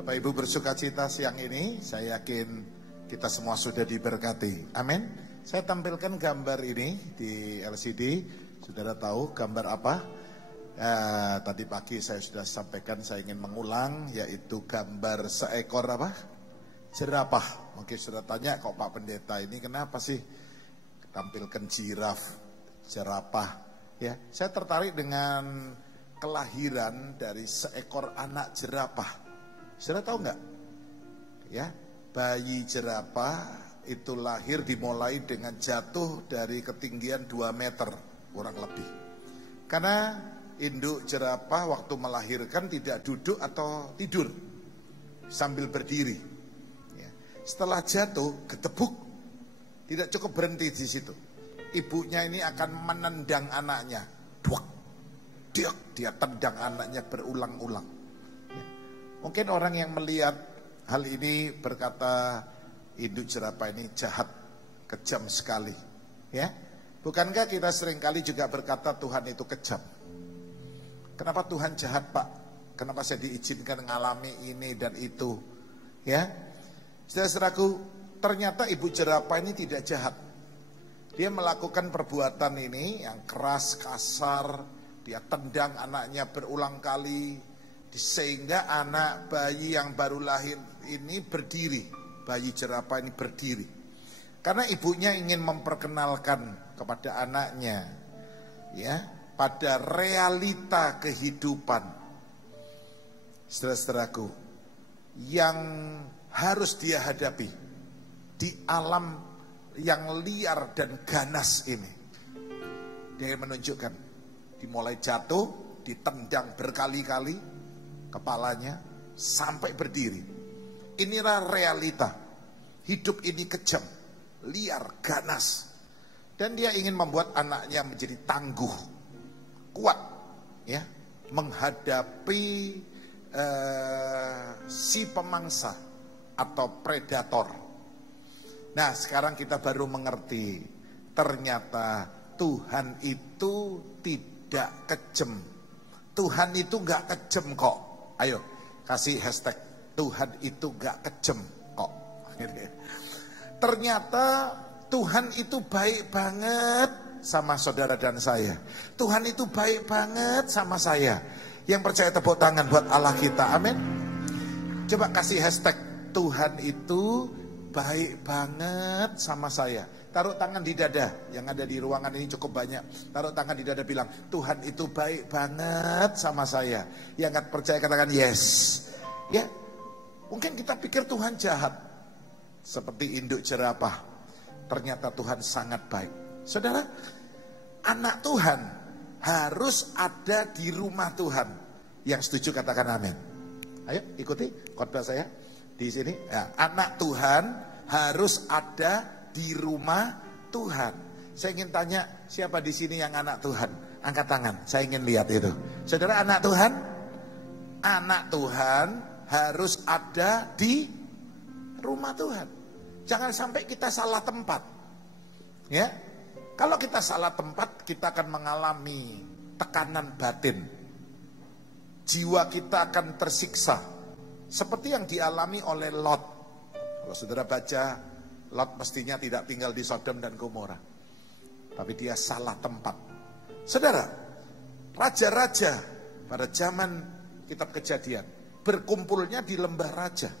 Bapak Ibu bersukacita siang ini, saya yakin kita semua sudah diberkati. Amin. Saya tampilkan gambar ini di LCD. Saudara tahu gambar apa? Tadi pagi saya sudah sampaikan, saya ingin mengulang, yaitu gambar seekor apa? Jerapah. Mungkin sudah tanya, kok Pak Pendeta ini kenapa sih tampilkan jiraf, jerapah? Ya, saya tertarik dengan kelahiran dari seekor anak jerapah. Saudara tahu nggak? Ya, bayi jerapah itu lahir dimulai dengan jatuh dari ketinggian 2 meter kurang lebih. Karena induk jerapah waktu melahirkan tidak duduk atau tidur, sambil berdiri. Ya. Setelah jatuh, ketebuk, tidak cukup berhenti di situ. Ibunya ini akan menendang anaknya, duak, dia tendang anaknya berulang-ulang. Mungkin orang yang melihat hal ini berkata, induk jerapah ini jahat, kejam sekali. Ya, bukankah kita seringkali juga berkata Tuhan itu kejam? Kenapa Tuhan jahat, Pak? Kenapa saya diizinkan mengalami ini dan itu? Ya, saudara-saudaraku, ternyata ibu jerapah ini tidak jahat. Dia melakukan perbuatan ini yang keras, kasar. Dia tendang anaknya berulang kali. Sehingga anak bayi yang baru lahir ini berdiri. Bayi jerapah ini berdiri. Karena ibunya ingin memperkenalkan kepada anaknya, ya, pada realita kehidupan, saudara-saudaraku, yang harus dia hadapi di alam yang liar dan ganas ini. Dia menunjukkan, dimulai jatuh, ditendang berkali-kali kepalanya sampai berdiri. Inilah realita. Hidup ini kejam, liar, ganas. Dan dia ingin membuat anaknya menjadi tangguh, kuat, ya, menghadapi si pemangsa atau predator. Nah, sekarang kita baru mengerti, ternyata Tuhan itu tidak kejam. Tuhan itu gak kejam kok. Ayo, kasih hashtag Tuhan itu gak kejam kok. Ternyata Tuhan itu baik banget sama saudara dan saya. Tuhan itu baik banget sama saya. Yang percaya tepuk tangan buat Allah kita, amin. Coba kasih hashtag Tuhan itu baik banget sama saya. Taruh tangan di dada, yang ada di ruangan ini cukup banyak. Taruh tangan di dada, bilang Tuhan itu baik banget sama saya. Yang gak percaya katakan yes. Ya, mungkin kita pikir Tuhan jahat, seperti induk jerapah. Ternyata Tuhan sangat baik. Saudara, anak Tuhan harus ada di rumah Tuhan. Yang setuju katakan amin. Ayo ikuti khotbah saya di sini. Ya, anak Tuhan harus ada di rumah Tuhan. Saya ingin tanya, siapa di sini yang anak Tuhan? Angkat tangan, saya ingin lihat itu. Saudara, anak Tuhan? Anak Tuhan harus ada di rumah Tuhan. Jangan sampai kita salah tempat. Ya, kalau kita salah tempat, kita akan mengalami tekanan batin. Jiwa kita akan tersiksa, seperti yang dialami oleh Lot. Kalau saudara baca, Lot mestinya tidak tinggal di Sodom dan Gomora, tapi dia salah tempat. Saudara, raja-raja pada zaman kitab Kejadian berkumpulnya di lembah raja.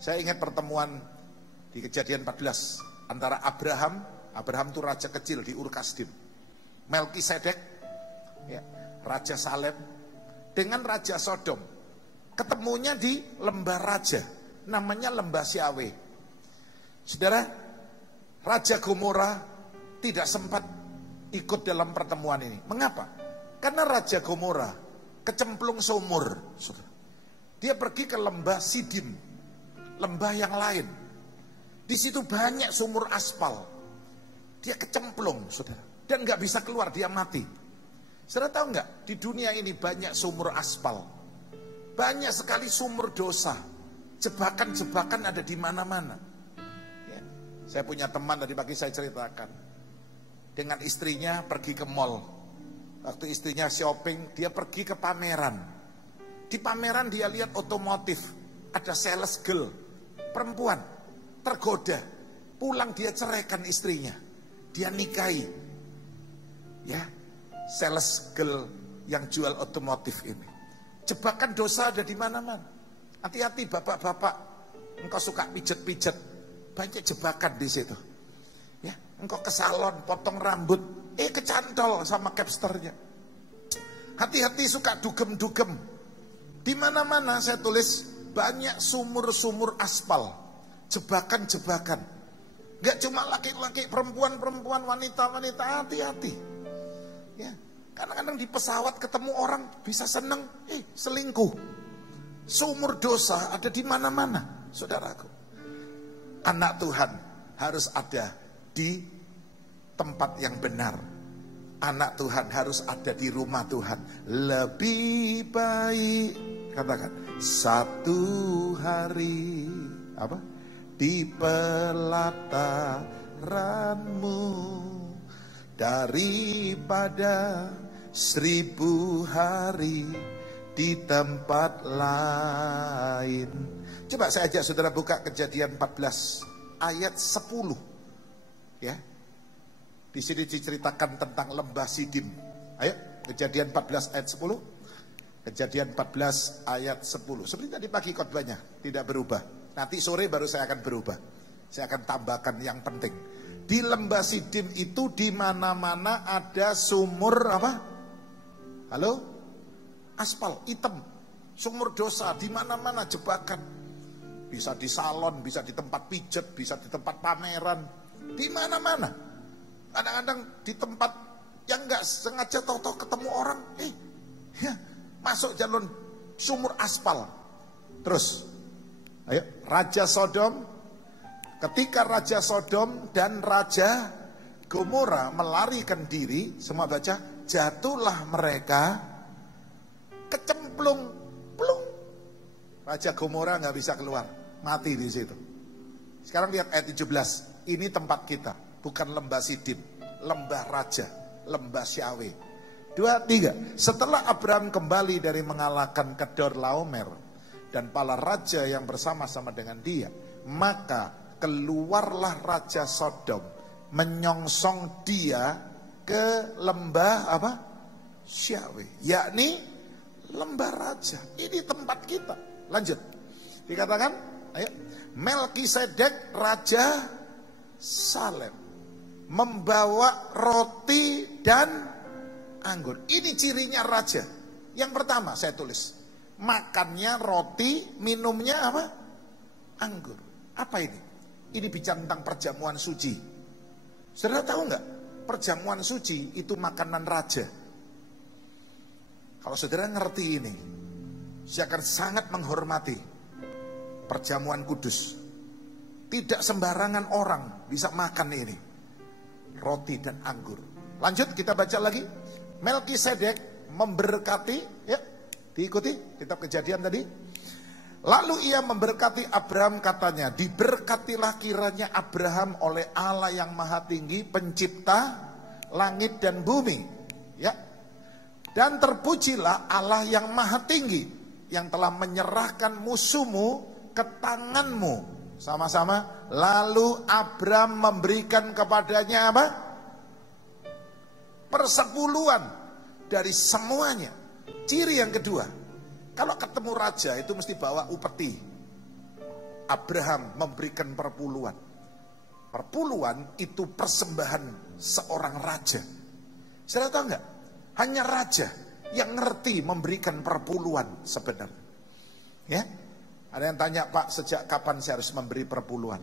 Saya ingat pertemuan di Kejadian 14 antara Abraham itu raja kecil di Ur-Kasdim, Melkisedek, ya, raja Salem, dengan raja Sodom. Ketemunya di lembah raja, namanya lembah Siawe. Saudara, Raja Gomora tidak sempat ikut dalam pertemuan ini. Mengapa? Karena Raja Gomora kecemplung sumur. Saudara. Dia pergi ke lembah Sidim, lembah yang lain. Di situ banyak sumur aspal. Dia kecemplung, saudara, dan nggak bisa keluar, dia mati. Saudara tahu nggak? Di dunia ini banyak sumur aspal, banyak sekali sumur dosa, jebakan-jebakan ada di mana-mana. Saya punya teman, tadi pagi saya ceritakan, dengan istrinya pergi ke mall. Waktu istrinya shopping, dia pergi ke pameran. Di pameran dia lihat otomotif, Ada sales girl, perempuan, tergoda. Pulang dia ceraikan istrinya. Dia nikahi. Ya, sales girl yang jual otomotif ini. Jebakan dosa ada di mana-mana. Hati-hati bapak-bapak, engkau suka pijet-pijet. Banyak jebakan di situ. Ya, engkau ke salon, potong rambut. Kecantol sama capsternya. Hati-hati suka dugem-dugem. Di mana-mana saya tulis banyak sumur-sumur aspal, jebakan-jebakan. Gak cuma laki-laki, perempuan-perempuan, wanita-wanita, hati-hati. Ya, kadang-kadang di pesawat ketemu orang bisa seneng, selingkuh. Sumur dosa ada di mana-mana, saudaraku. Anak Tuhan harus ada di tempat yang benar. Anak Tuhan harus ada di rumah Tuhan. Lebih baik, katakan, satu hari di pelataranmu daripada 1000 hari di tempat lain. Coba saya ajak saudara buka Kejadian 14 ayat 10. Ya. Di sini diceritakan tentang lembah Sidim. Ayo, Kejadian 14 ayat 10. Kejadian 14 ayat 10. Seperti tadi pagi khotbahnya, tidak berubah. Nanti sore baru saya akan berubah. Saya akan tambahkan yang penting. Di lembah Sidim itu di mana-mana ada sumur apa? Halo? Aspal, hitam. Sumur dosa, di mana-mana jebakan. Bisa di salon, bisa di tempat pijet, bisa di tempat pameran. Di mana-mana. Kadang-kadang di tempat yang nggak sengaja tahu-tahu ketemu orang, masuk jalur sumur aspal. Terus, ayo, Raja Sodom, ketika Raja Sodom dan Raja Gomora melarikan diri, semua baca, jatuhlah mereka kecemplung, plung. Raja Gomora nggak bisa keluar, mati di situ. Sekarang lihat ayat 17, ini tempat kita. Bukan lembah Sidim, lembah raja, lembah Syaweh. 2, 3. Setelah Abraham kembali dari mengalahkan Kedorlaomer dan para raja yang bersama-sama dengan dia, maka keluarlah Raja Sodom menyongsong dia ke lembah apa? Syaweh, yakni lembah raja. Ini tempat kita. Lanjut. Dikatakan, ayo, Melkisedek Raja Salem membawa roti dan anggur. Ini cirinya raja. Yang pertama saya tulis, makannya roti, minumnya apa? Anggur. Apa ini? Ini bicara tentang perjamuan suci. Saudara tahu nggak? Perjamuan suci itu makanan raja. Kalau saudara ngerti ini, saya akan sangat menghormati perjamuan kudus. Tidak sembarangan orang bisa makan ini. Roti dan anggur. Lanjut kita baca lagi. Melkisedek memberkati, ya, diikuti kitab Kejadian tadi. Lalu ia memberkati Abraham, katanya, diberkatilah kiranya Abraham oleh Allah yang Maha Tinggi, pencipta langit dan bumi. Ya. Dan terpujilah Allah yang Maha Tinggi yang telah menyerahkan musuhmu ke tanganmu. Sama-sama. Lalu Abraham memberikan kepadanya apa? Persepuluhan dari semuanya. Ciri yang kedua, kalau ketemu raja itu mesti bawa upeti. Abraham memberikan perpuluhan. Perpuluhan itu persembahan seorang raja. Saudara tahu enggak? Hanya raja yang ngerti memberikan perpuluhan sebenarnya. Ya. Ada yang tanya, Pak, sejak kapan saya harus memberi perpuluhan?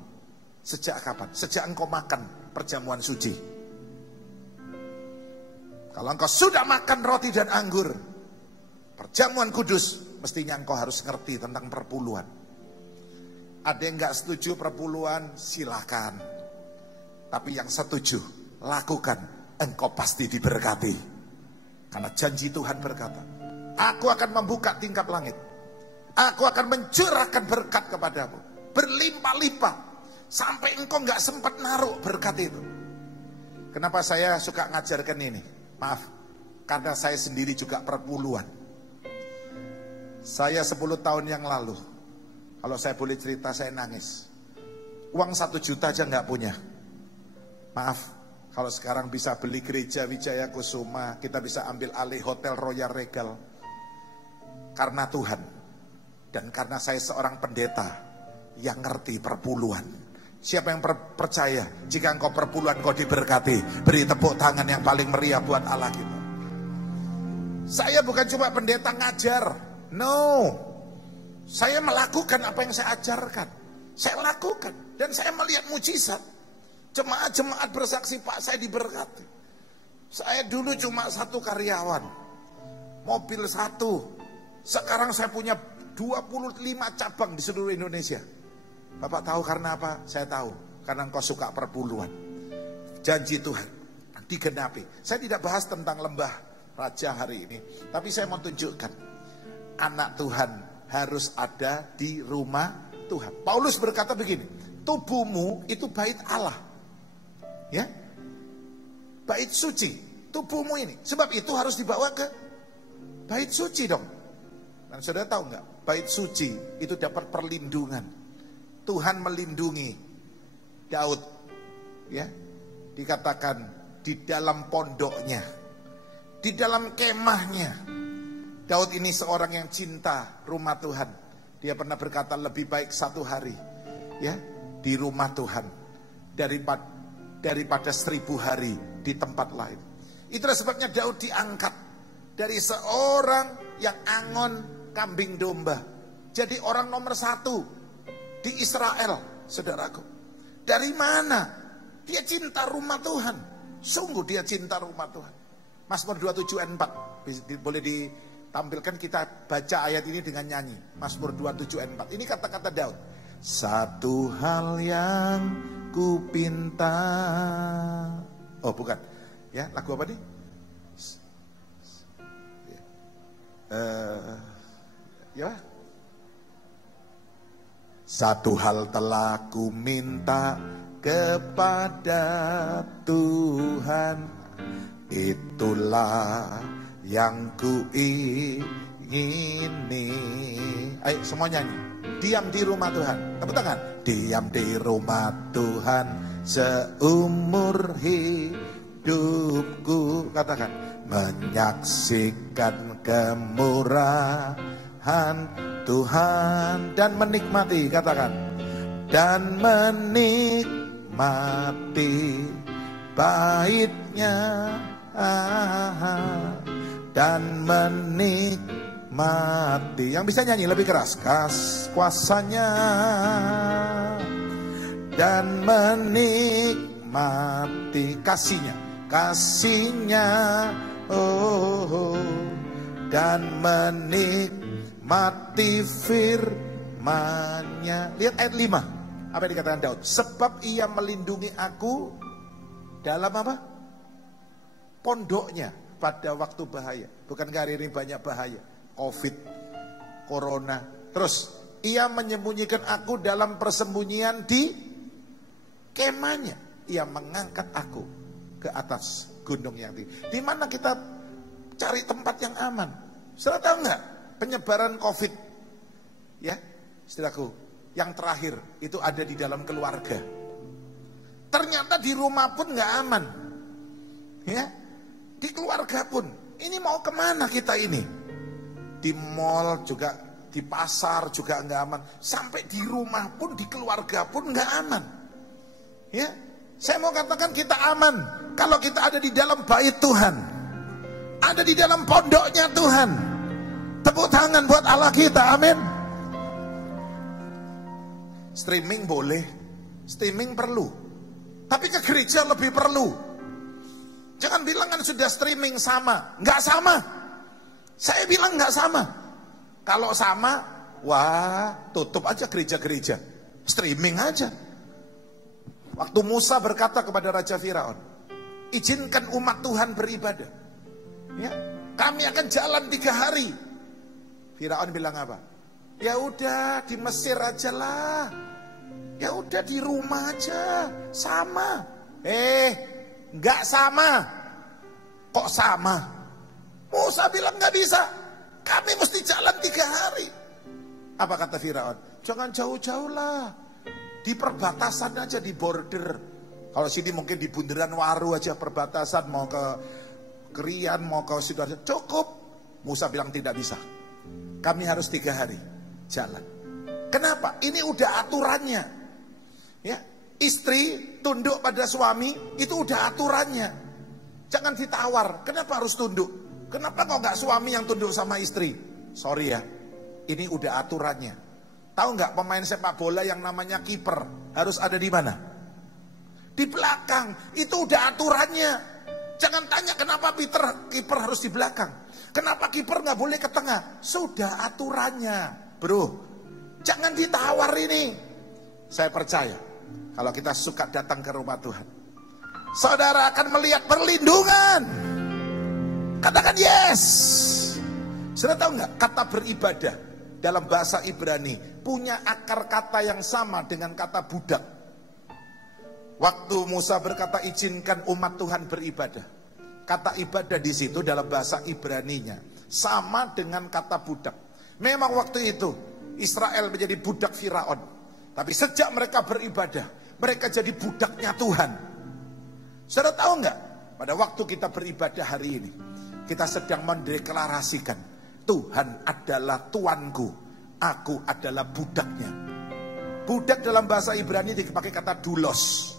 Sejak kapan? Sejak engkau makan perjamuan suci. Kalau engkau sudah makan roti dan anggur, perjamuan kudus, mestinya engkau harus ngerti tentang perpuluhan. Ada yang gak setuju perpuluhan, silakan. Tapi yang setuju, lakukan, engkau pasti diberkati. Karena janji Tuhan berkata, aku akan membuka tingkap langit. Aku akan mencurahkan berkat kepadamu. Berlimpah-limpah. Sampai engkau gak sempat naruh berkat itu. Kenapa saya suka ngajarkan ini? Maaf. Karena saya sendiri juga perpuluhan. Saya 10 tahun yang lalu. Kalau saya boleh cerita, saya nangis. Uang 1 juta aja nggak punya. Maaf, kalau sekarang bisa beli gereja Wijaya Kusuma, kita bisa ambil alih Hotel Royal Regal. Karena Tuhan. Dan karena saya seorang pendeta yang ngerti perpuluhan. Siapa yang percaya, jika engkau perpuluhan kau diberkati, beri tepuk tangan yang paling meriah buat Allah kita. Saya bukan cuma pendeta ngajar. No. Saya melakukan apa yang saya ajarkan. Saya lakukan. Dan saya melihat mujizat. Jemaat-jemaat bersaksi, Pak, saya diberkati. Saya dulu cuma 1 karyawan. Mobil 1. Sekarang saya punya 25 cabang di seluruh Indonesia. Bapak tahu karena apa? Saya tahu. Karena engkau suka perpuluhan. Janji Tuhan digenapi. Saya tidak bahas tentang lembah raja hari ini. Tapi saya mau tunjukkan. Anak Tuhan harus ada di rumah Tuhan. Paulus berkata begini, tubuhmu itu bait Allah. Ya, bait suci. Tubuhmu ini. Sebab itu harus dibawa ke bait suci dong. Dan saudara tahu nggak? Bait suci itu dapat perlindungan. Tuhan melindungi Daud. Ya, dikatakan di dalam pondoknya, di dalam kemahnya. Daud ini seorang yang cinta rumah Tuhan. Dia pernah berkata lebih baik 1 hari ya di rumah Tuhan daripada 1000 hari di tempat lain. Itulah sebabnya Daud diangkat dari seorang yang angon kambing domba jadi orang nomor 1 di Israel, saudaraku. Dari mana? Dia cinta rumah Tuhan. Sungguh dia cinta rumah Tuhan. Mazmur 27 ayat 4 boleh ditampilkan, kita baca ayat ini dengan nyanyi. Mazmur 27 ayat 4. Ini kata-kata Daud. Satu hal yang ku pinta. Oh bukan. Ya, lagu apa nih? Ya. Satu hal telah ku minta kepada Tuhan, itulah yang ku ingini. Ayo semua nyanyi. Diam di rumah Tuhan. Tepuk tangan. Diam di rumah Tuhan seumur hidupku. Katakan. Menyaksikan kemurahan Tuhan dan menikmati. Katakan. Dan menikmati baitnya. Dan menikmati. Yang bisa nyanyi lebih keras. Kuasanya. Dan menikmati kasihnya. Kasihnya. Oh. Dan menikmati firman-Nya. Lihat ayat 5. Apa yang dikatakan Daud? Sebab ia melindungi aku dalam apa? Pondoknya pada waktu bahaya. Bukankah hari ini banyak bahaya? Covid, Corona. Terus ia menyembunyikan aku dalam persembunyian di kemahnya. Ia mengangkat aku ke atas gunung yang tinggi. Di mana kita cari tempat yang aman? Saudara tahu nggak? Penyebaran Covid, ya, saudaraku, yang terakhir itu ada di dalam keluarga. Ternyata di rumah pun nggak aman, ya, di keluarga pun. Ini mau kemana kita ini? Di mall juga, di pasar juga nggak aman. Sampai di rumah pun, di keluarga pun nggak aman. Ya, saya mau katakan kita aman kalau kita ada di dalam bait Tuhan, ada di dalam pondoknya Tuhan. Tepuk tangan buat Allah kita, amin. Streaming boleh, streaming perlu, tapi ke gereja lebih perlu. Jangan bilang kan sudah streaming sama, nggak sama. Saya bilang nggak sama. Kalau sama, wah tutup aja gereja-gereja, streaming aja. Waktu Musa berkata kepada Raja Firaun, izinkan umat Tuhan beribadah, ya, kami akan jalan 3 hari. Firaun bilang apa? Ya udah di Mesir aja lah, ya udah di rumah aja, sama. Nggak sama. Kok sama? Musa bilang nggak bisa. Kami mesti jalan 3 hari. Apa kata Firaun? Jangan jauh-jauh lah. Di perbatasan aja, di border. Kalau sini mungkin di bundaran Waru aja perbatasan, mau ke Krian, mau ke Sidoarjo, cukup. Musa bilang tidak bisa. Kami harus 3 hari jalan. Kenapa? Ini udah aturannya. Ya, istri tunduk pada suami, itu udah aturannya. Jangan ditawar. Kenapa harus tunduk? Kenapa kok nggak suami yang tunduk sama istri? Sorry ya, ini udah aturannya. Tahu nggak pemain sepak bola yang namanya kiper harus ada di mana? Di belakang. Itu udah aturannya. Jangan tanya kenapa kiper harus di belakang. Kenapa kiper nggak boleh ke tengah? Sudah aturannya, bro. Jangan ditawar ini. Saya percaya kalau kita suka datang ke rumah Tuhan, saudara akan melihat perlindungan. Katakan yes. Saudara tahu nggak kata beribadah dalam bahasa Ibrani punya akar kata yang sama dengan kata budak. Waktu Musa berkata izinkan umat Tuhan beribadah, kata ibadah di situ dalam bahasa Ibraninya sama dengan kata budak. Memang waktu itu Israel menjadi budak Firaun, tapi sejak mereka beribadah, mereka jadi budaknya Tuhan. Saudara tahu nggak? Pada waktu kita beribadah hari ini, kita sedang mendeklarasikan Tuhan adalah Tuanku, aku adalah budaknya. Budak dalam bahasa Ibrani dipakai kata dulos.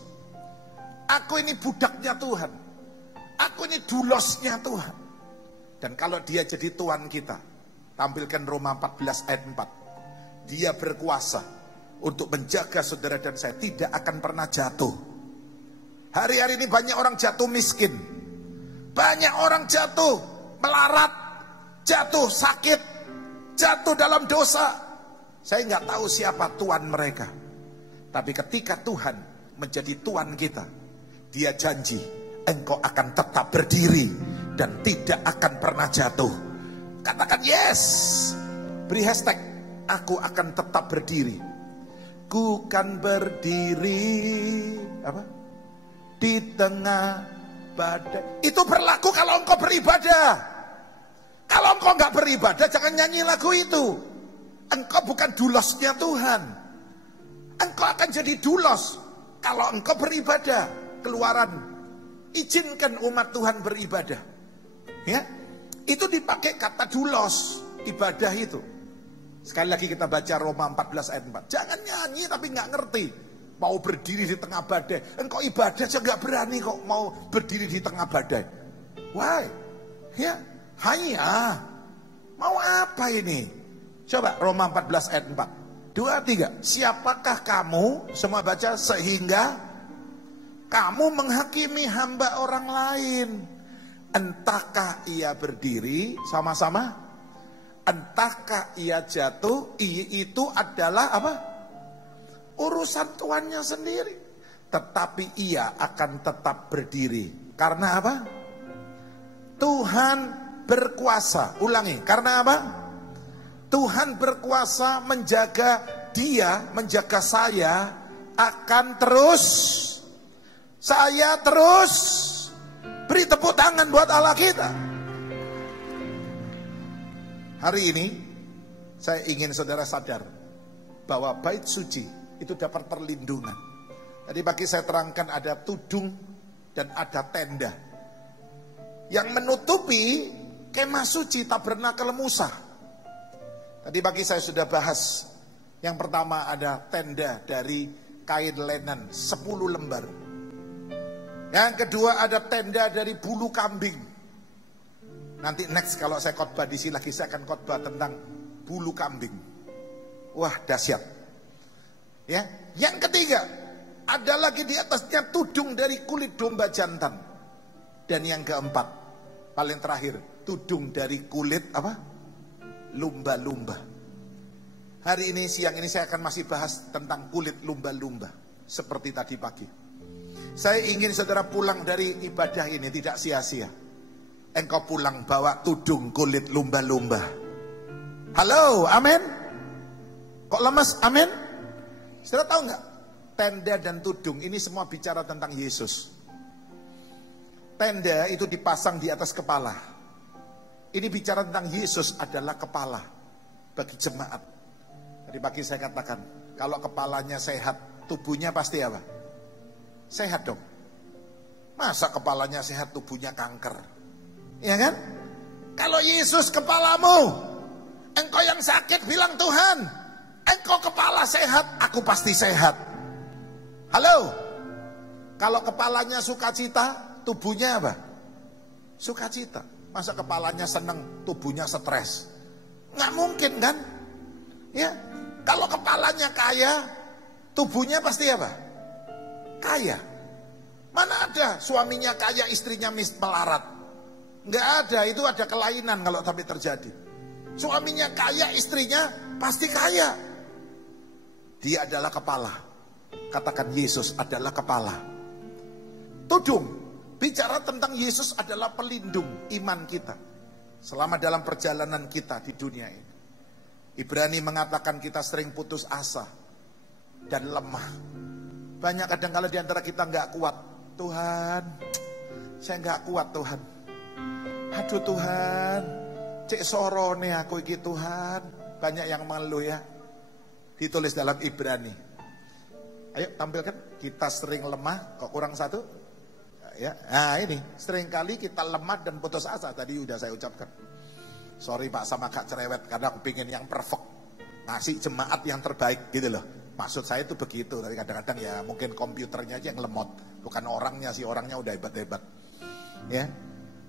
Aku ini budaknya Tuhan. Aku ini dulosnya Tuhan. Dan kalau dia jadi Tuhan kita, tampilkan Roma 14 ayat 4. Dia berkuasa untuk menjaga saudara dan saya tidak akan pernah jatuh. Hari-hari ini banyak orang jatuh miskin. Banyak orang jatuh melarat, jatuh sakit, jatuh dalam dosa. Saya nggak tahu siapa Tuhan mereka. Tapi ketika Tuhan menjadi Tuhan kita, Dia janji engkau akan tetap berdiri dan tidak akan pernah jatuh. Katakan yes. Beri hashtag aku akan tetap berdiri. Ku kan berdiri apa? Di tengah badai. Itu berlaku kalau engkau beribadah. Kalau engkau nggak beribadah, jangan nyanyi lagu itu. Engkau bukan dulosnya Tuhan. Engkau akan jadi dulos kalau engkau beribadah. Keluaran, izinkan umat Tuhan beribadah. Ya, itu dipakai kata dulos, ibadah itu. Sekali lagi kita baca Roma 14 ayat 4. Jangan nyanyi tapi nggak ngerti. Mau berdiri di tengah badai. Engkau ibadah aja nggak berani kok mau berdiri di tengah badai. Why? Ya, hanya mau apa ini? Coba Roma 14 ayat 4. 2, 3. Siapakah kamu? Semua baca. Sehingga kamu menghakimi hamba orang lain. Entahkah ia berdiri sama-sama? Entahkah ia jatuh? Itu adalah apa? Urusan tuannya sendiri. Tetapi ia akan tetap berdiri. Karena apa? Tuhan berkuasa. Ulangi, karena apa? Tuhan berkuasa menjaga dia, menjaga saya akan terus. Saya terus. Beri tepuk tangan buat Allah kita. Hari ini saya ingin saudara sadar bahwa bait suci itu dapat perlindungan. Tadi pagi saya terangkan ada tudung dan ada tenda yang menutupi kemah suci tabernakel Musa. Tadi pagi saya sudah bahas. Yang pertama ada tenda dari kain linen 10 lembar. Yang kedua ada tenda dari bulu kambing. Nanti next kalau saya khotbah di sini lagi saya akan khotbah tentang bulu kambing. Wah, dahsyat. Ya, yang ketiga ada lagi di atasnya tudung dari kulit domba jantan. Dan yang keempat, paling terakhir, tudung dari kulit apa? Lumba-lumba. Hari ini siang ini saya akan masih bahas tentang kulit lumba-lumba seperti tadi pagi. Saya ingin saudara pulang dari ibadah ini tidak sia-sia. Engkau pulang bawa tudung kulit lumba-lumba. Halo, amin. Kok lemas, amin. Saudara tahu nggak? Tenda dan tudung ini semua bicara tentang Yesus. Tenda itu dipasang di atas kepala. Ini bicara tentang Yesus adalah kepala bagi jemaat. Tadi pagi saya katakan, kalau kepalanya sehat, tubuhnya pasti apa? Sehat dong. Masa kepalanya sehat, tubuhnya kanker? Iya kan? Kalau Yesus kepalamu, engkau yang sakit bilang, Tuhan, engkau kepala sehat, aku pasti sehat. Halo? Kalau kepalanya sukacita, tubuhnya apa? Sukacita. Masa kepalanya senang, tubuhnya stres? Nggak mungkin kan? Ya. Kalau kepalanya kaya, tubuhnya pasti apa? Kaya. Mana ada suaminya kaya, istrinya melarat? Nggak ada, itu ada kelainan kalau tapi terjadi. Suaminya kaya, istrinya pasti kaya. Dia adalah kepala. Katakan Yesus adalah kepala. Tudung, bicara tentang Yesus adalah pelindung iman kita selama dalam perjalanan kita di dunia ini. Ibrani mengatakan kita sering putus asa dan lemah. Banyak kadang kala di antara kita nggak kuat. Tuhan, saya nggak kuat Tuhan. Aduh Tuhan, cek sorone aku iki Tuhan. Banyak yang mengeluh ya. Ditulis dalam Ibrani. Ayo tampilkan, kita sering lemah, kok kurang satu? Ya, nah ini, seringkali kita lemah dan putus asa. Tadi udah saya ucapkan. Sorry Pak sama Kak cerewet, karena aku pengen yang perfect. Ngasih jemaat yang terbaik gitu loh. Maksud saya itu begitu. Tapi kadang-kadang ya mungkin komputernya aja yang lemot. Bukan orangnya sih, orangnya udah hebat-hebat. Ya,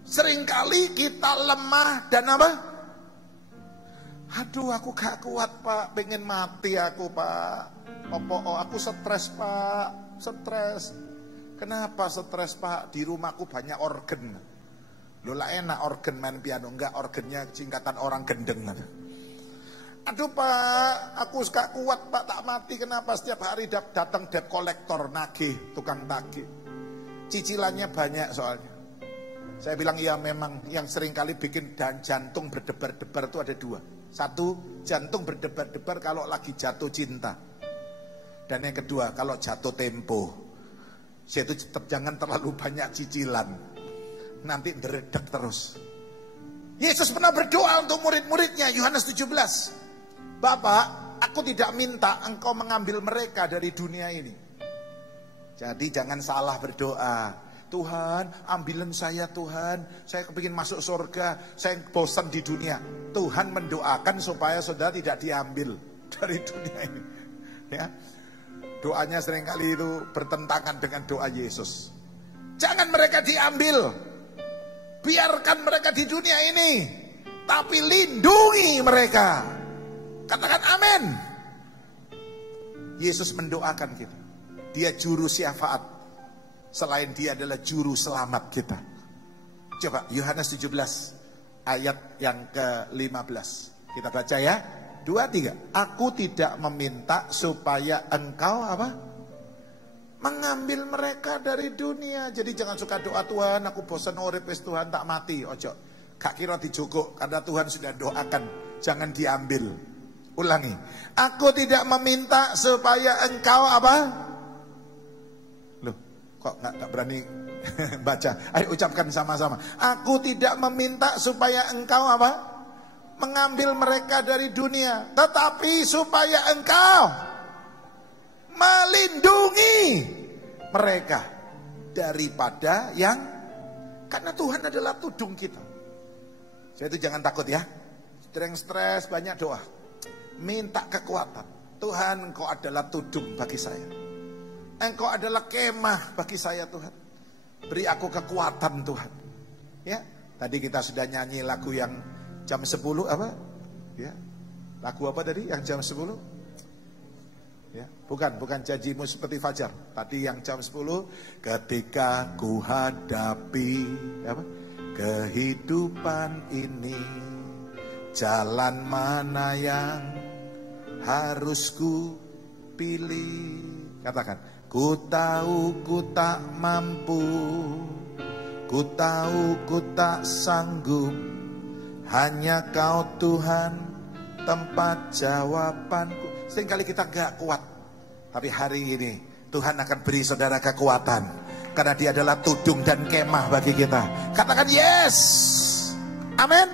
seringkali kita lemah dan apa? Aduh aku gak kuat Pak, pengen mati aku Pak. Aku stres Pak, stres. Kenapa stres Pak? Di rumahku banyak organ. Loh lah enak organ main piano, enggak organnya singkatan orang gendeng. Aduh Pak, aku gak kuat Pak, tak mati. Kenapa setiap hari datang debt collector, nagih, tukang tagih. Cicilannya banyak soalnya. Saya bilang iya memang yang sering kali bikin dan jantung berdebar-debar itu ada dua. Satu, jantung berdebar-debar kalau lagi jatuh cinta. Dan yang kedua, kalau jatuh tempo. Itu tetap jangan terlalu banyak cicilan. Nanti deredek terus. Yesus pernah berdoa untuk murid-muridnya, Yohanes 17. Bapak, aku tidak minta engkau mengambil mereka dari dunia ini. Jadi jangan salah berdoa. Tuhan, ambilin saya Tuhan. Saya kepingin masuk surga. Saya bosan di dunia. Tuhan mendoakan supaya saudara tidak diambil dari dunia ini. Ya. Doanya seringkali itu bertentangan dengan doa Yesus. Jangan mereka diambil. Biarkan mereka di dunia ini. Tapi lindungi mereka. Katakan amin. Yesus mendoakan kita. Dia juru syafaat. Selain dia adalah juru selamat kita. Coba Yohanes 17 ayat yang ke-15. Kita baca ya. 2, 3. Aku tidak meminta supaya engkau apa? Mengambil mereka dari dunia. Jadi jangan suka doa Tuhan, aku bosan urip wis Tuhan tak mati. Ojo. Gak kira dijogok karena Tuhan sudah doakan. Jangan diambil. Ulangi. Aku tidak meminta supaya engkau apa? Loh, kok gak berani baca? Ayo ucapkan sama-sama. Aku tidak meminta supaya engkau apa? Mengambil mereka dari dunia, tetapi supaya engkau melindungi mereka daripada yang, karena Tuhan adalah tudung kita. Saya itu jangan takut ya. Stres banyak doa. Minta kekuatan. Tuhan, engkau adalah tudung bagi saya. Engkau adalah kemah bagi saya Tuhan. Beri aku kekuatan Tuhan. Ya, tadi kita sudah nyanyi lagu yang jam 10 apa? Ya. Lagu apa tadi yang jam 10? Ya, bukan janjimu seperti fajar. Tadi yang jam 10, ketika ku hadapi apa? Kehidupan ini, jalan mana yang harus ku pilih? Katakan, ku tahu ku tak mampu, ku tahu ku tak sanggup. Hanya kau Tuhan tempat jawabanku. Seringkali kita gak kuat. Tapi hari ini Tuhan akan beri saudara kekuatan. Karena dia adalah tudung dan kemah bagi kita. Katakan yes. Amin.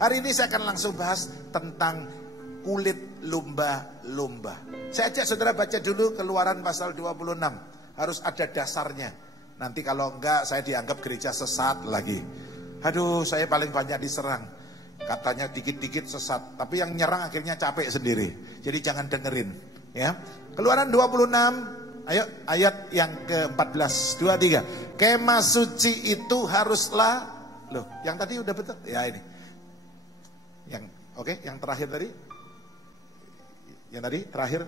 Hari ini saya akan langsung bahas tentang kulit lumba-lumba. Saya ajak saudara baca dulu Keluaran pasal 26. Harus ada dasarnya. Nanti kalau enggak saya dianggap gereja sesat lagi. Aduh, saya paling banyak diserang. Katanya dikit-dikit sesat, tapi yang nyerang akhirnya capek sendiri. Jadi jangan dengerin, ya. Keluaran 26, ayo ayat yang ke-14, 23. Kemah suci itu haruslah, loh, yang tadi udah betul? Ya ini. Yang oke, yang terakhir tadi. Yang tadi terakhir.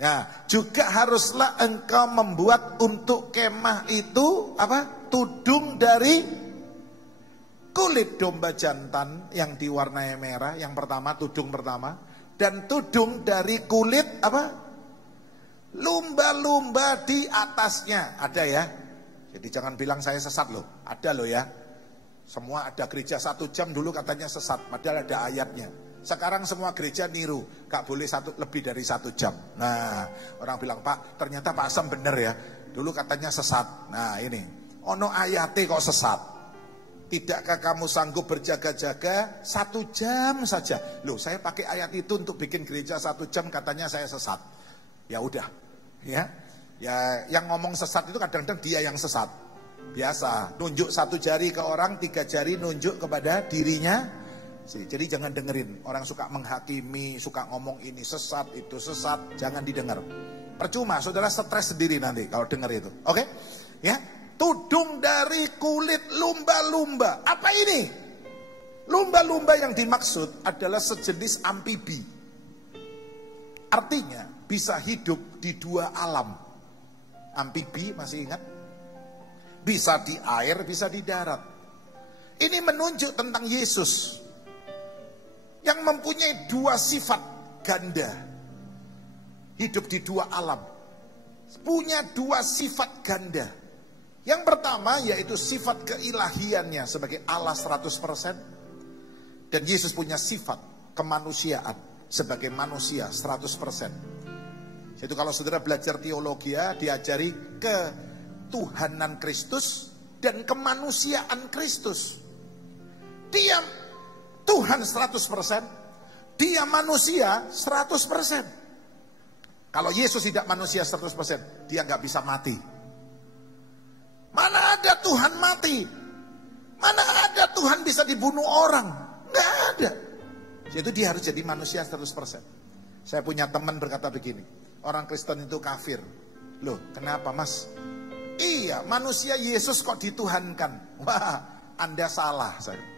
Ya, juga haruslah engkau membuat untuk kemah itu apa? Tudung dari kulit domba jantan yang diwarnai merah, yang pertama, tudung pertama, dan tudung dari kulit apa? Lumba-lumba di atasnya. Ada ya? Jadi jangan bilang saya sesat loh. Ada loh ya. Semua ada gereja 1 jam dulu katanya sesat, padahal ada ayatnya. Sekarang semua gereja niru, gak boleh lebih dari 1 jam. Nah, orang bilang, Pak, ternyata Pak Sam bener ya. Dulu katanya sesat. Nah ini, ono ayate kok sesat. Tidakkah kamu sanggup berjaga-jaga 1 jam saja? Loh, saya pakai ayat itu untuk bikin gereja 1 jam, katanya saya sesat. Ya udah, ya yang ngomong sesat itu kadang-kadang dia yang sesat. Biasa, nunjuk 1 jari ke orang, 3 jari nunjuk kepada dirinya. Jadi jangan dengerin. Orang suka menghakimi, suka ngomong ini sesat, itu sesat. Jangan didengar. Percuma, saudara stres sendiri nanti kalau dengar itu. Oke? Ya, tudung dari kulit lumba-lumba. Apa ini? Lumba-lumba yang dimaksud adalah sejenis amfibi. Artinya bisa hidup di 2 alam. Amfibi, masih ingat? Bisa di air, bisa di darat. Ini menunjuk tentang Yesus yang mempunyai 2 sifat ganda. Hidup di 2 alam. Punya 2 sifat ganda. Yang pertama yaitu sifat keilahiannya sebagai Allah 100%. Dan Yesus punya sifat kemanusiaan sebagai manusia 100%. Jadi kalau saudara belajar teologi, diajari ketuhanan Kristus dan kemanusiaan Kristus. Dia Tuhan 100%, dia manusia 100%. Kalau Yesus tidak manusia 100%, dia nggak bisa mati. Mana ada Tuhan mati? Mana ada Tuhan bisa dibunuh orang? Nggak ada. Jadi dia harus jadi manusia 100%. Saya punya teman berkata begini, orang Kristen itu kafir. Loh, kenapa Mas? Iya, manusia Yesus kok dituhankan. Wah, Anda salah saya.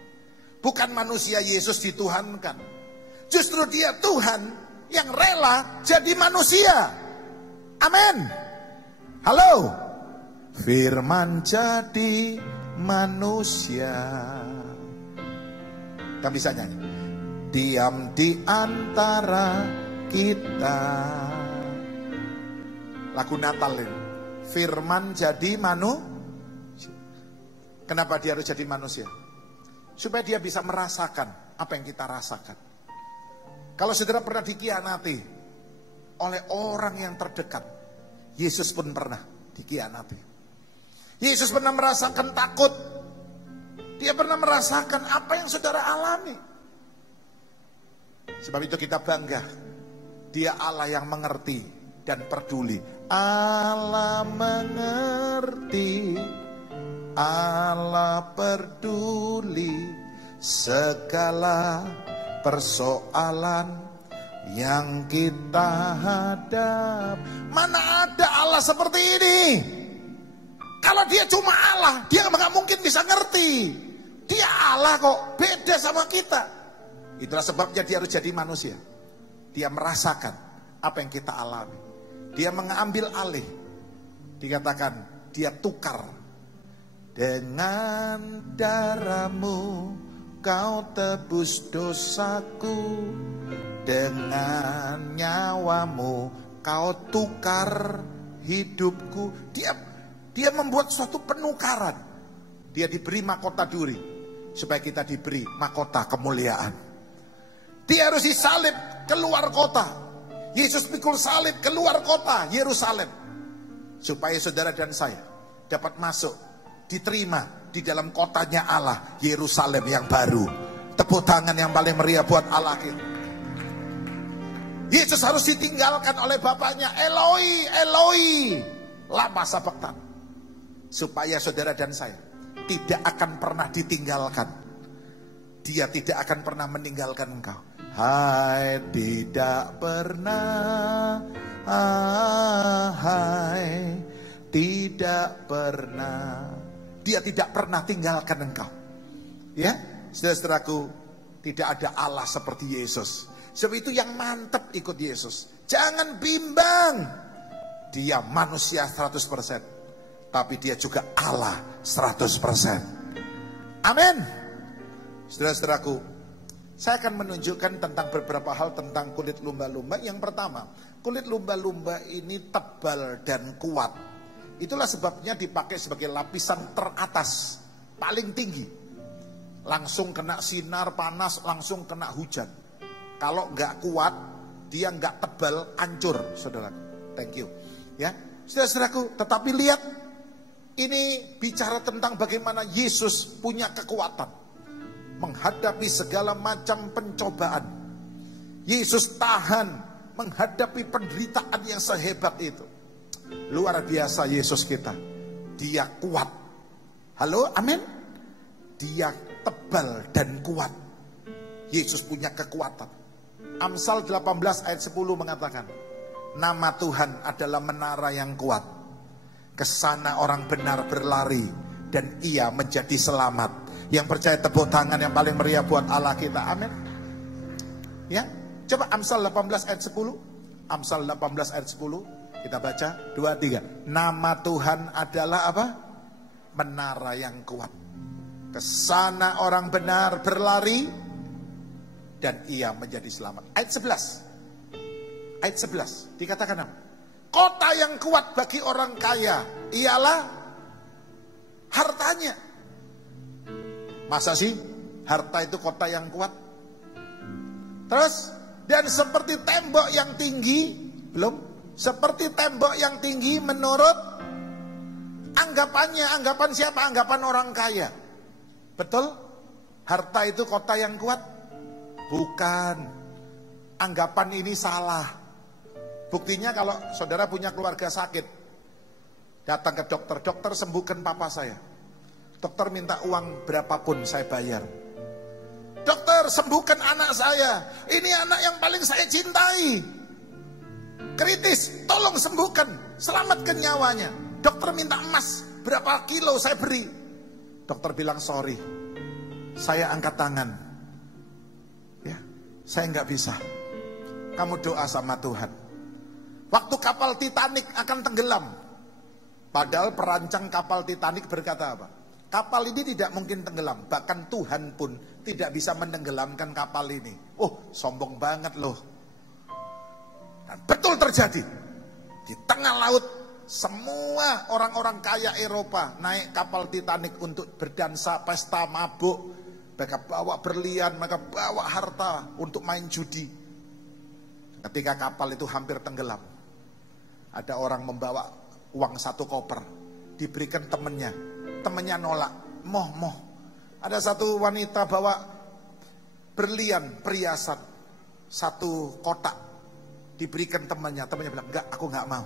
Bukan manusia Yesus dituhankan. Justru dia Tuhan yang rela jadi manusia. Amin. Halo. Firman jadi manusia. Kamu bisa nyanyi. Diam di antara kita. Lagu Natal ini. Firman jadi manusia. Kenapa dia harus jadi manusia? Supaya dia bisa merasakan apa yang kita rasakan. Kalau saudara pernah dikhianati oleh orang yang terdekat, Yesus pun pernah dikhianati. Yesus pernah merasakan takut. Dia pernah merasakan apa yang saudara alami. Sebab itu kita bangga. Dia Allah yang mengerti dan peduli. Allah mengerti, Allah peduli segala persoalan yang kita hadap. Mana ada Allah seperti ini? Kalau dia cuma Allah, dia nggak mungkin bisa ngerti. Dia Allah kok, beda sama kita. Itulah sebabnya dia harus jadi manusia. Dia merasakan apa yang kita alami. Dia mengambil alih. Dikatakan dia tukar. Dengan darahmu kau tebus dosaku, dengan nyawamu kau tukar hidupku. Dia membuat suatu penukaran. Dia diberi mahkota duri supaya kita diberi mahkota kemuliaan. Dia harus disalib keluar kota. Yesus pikul salib keluar kota Yerusalem supaya saudara dan saya dapat masuk, diterima di dalam kotanya Allah, Yerusalem yang baru. Tepuk tangan yang paling meriah buat Allah kita. Yesus harus ditinggalkan oleh Bapaknya. Eloi, Eloi, lama sabaktan. Supaya saudara dan saya tidak akan pernah ditinggalkan. Dia tidak akan pernah meninggalkan engkau. Hai, tidak pernah. Hai, tidak pernah. Dia tidak pernah tinggalkan engkau. Ya, saudara-saudaraku, tidak ada Allah seperti Yesus. Sebab itu yang mantap ikut Yesus. Jangan bimbang. Dia manusia 100%. Tapi dia juga Allah 100%. Amin. Saudara-saudaraku, saya akan menunjukkan tentang beberapa hal tentang kulit lumba-lumba. Yang pertama, kulit lumba-lumba ini tebal dan kuat. Itulah sebabnya dipakai sebagai lapisan teratas, paling tinggi. Langsung kena sinar panas, langsung kena hujan. Kalau nggak kuat, dia nggak tebal, hancur, saudara. Thank you. Ya, saudara-saudaraku, tetapi lihat, ini bicara tentang bagaimana Yesus punya kekuatan menghadapi segala macam pencobaan. Yesus tahan menghadapi penderitaan yang sehebat itu. Luar biasa Yesus kita. Dia kuat. Halo, amin. Dia tebal dan kuat. Yesus punya kekuatan. Amsal 18 ayat 10 mengatakan, nama Tuhan adalah menara yang kuat. Kesana orang benar berlari dan ia menjadi selamat. Yang percaya tepuk tangan yang paling meriah buat Allah kita. Amin. Ya, coba Amsal 18 ayat 10. Amsal 18 ayat 10. Kita baca 2, 3. Nama Tuhan adalah apa? Menara yang kuat. Kesana orang benar berlari dan ia menjadi selamat. Ayat 11. Ayat 11 dikatakan apa? Kota yang kuat bagi orang kaya ialah hartanya. Masa sih harta itu kota yang kuat? Terus, dan seperti tembok yang tinggi, belum? Seperti tembok yang tinggi menurut anggapannya. Anggapan siapa? Anggapan orang kaya. Betul? Harta itu kota yang kuat? Bukan. Anggapan ini salah. Buktinya kalau saudara punya keluarga sakit, datang ke dokter, dokter sembuhkan papa saya. Dokter minta uang berapapun saya bayar. Dokter sembuhkan anak saya. Ini anak yang paling saya cintai. Kritis, tolong sembuhkan, selamatkan nyawanya. Dokter minta emas, berapa kilo saya beri. Dokter bilang sorry, saya angkat tangan. Ya, saya nggak bisa. Kamu doa sama Tuhan. Waktu kapal Titanic akan tenggelam, padahal perancang kapal Titanic berkata apa? Kapal ini tidak mungkin tenggelam, bahkan Tuhan pun tidak bisa menenggelamkan kapal ini. Oh, sombong banget loh. Dan betul terjadi. Di tengah laut, semua orang-orang kaya Eropa naik kapal Titanic untuk berdansa, pesta, mabuk. Mereka bawa berlian, mereka bawa harta untuk main judi. Ketika kapal itu hampir tenggelam, ada orang membawa uang 1 koper, diberikan temannya. Temannya nolak, moh. Ada satu wanita bawa berlian, perhiasan 1 kotak, diberikan temannya. Temannya bilang, enggak, aku enggak mau.